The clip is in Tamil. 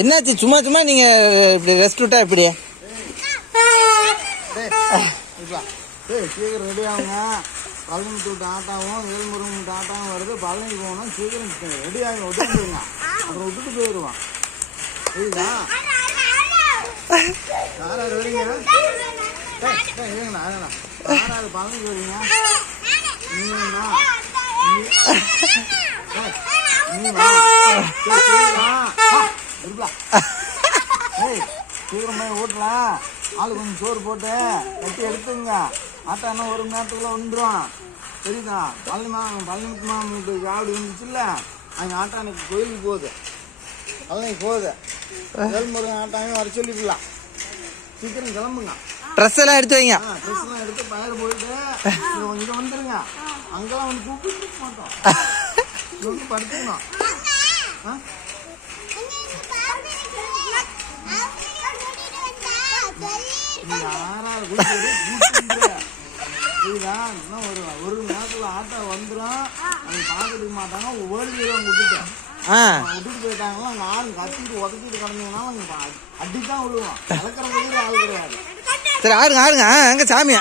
என்னாச்சு சும்மா சும்மா நீங்க இப்படி ரெஸ்ட் விட்டா இப்படி சீக்கிரம் ரெடி ஆகுங்க. பழனி விட்டு ஆட்டாவும் ஏழுமுருகன் விட்டு ஆட்டாவும் வருது. பழனிக்கு போகணும், சீக்கிரம் ரெடி ஆகும். விட்டுருங்க, அப்புறம் விட்டுட்டு போயிடுவான். சரிங்களா? யாராவது வரீங்க? யாராவது பழனிக்கு வரீங்க? நீங்களா? சீக்கிரமா ஓட்டலாம். ஆளு கொஞ்சம் சோறு போட்டு கட்டி எடுத்துங்க. ஆட்டா என்ன 1 மணி நேரத்துக்குள்ள வந்துடும். சரிதா? பழனி மாமனுக்கு காவடி வந்துச்சுல்ல, அங்கே ஆட்டா எனக்கு கோயிலுக்கு போகுது, பழனிக்கு போகுது. ஏழுமுருகன் ஆட்டாவையும் வர சொல்லிக்கலாம். சீக்கிரம் கிளம்புங்க. ட்ரெஸ் எல்லாம் எடுத்து வைங்க. ட்ரெஸ் எல்லாம் எடுத்து பயிர் போயிட்டு இங்கே வந்துருங்க. அங்கெல்லாம் வந்து கூப்பிட்டு மாட்டோம், இங்கே வந்து படுத்துக்கணும். யாராவது இன்னும் 1 மணி நேரத்தில் ஆட்டோ வந்துடும். அவங்க பார்த்துக்க மாட்டாங்க. ஓடிடுவாங்க. விட்டுட்டு போயிட்டாங்களா அங்கே ஆள் கத்திட்டு உதச்சிட்டு கிடந்தீங்கன்னா அவங்க அடிதான் விழுவோம். கலக்கிற போது ஆள் கிடையாது. சரி ஆடுங்க ஆடுங்க. அங்கே சாமி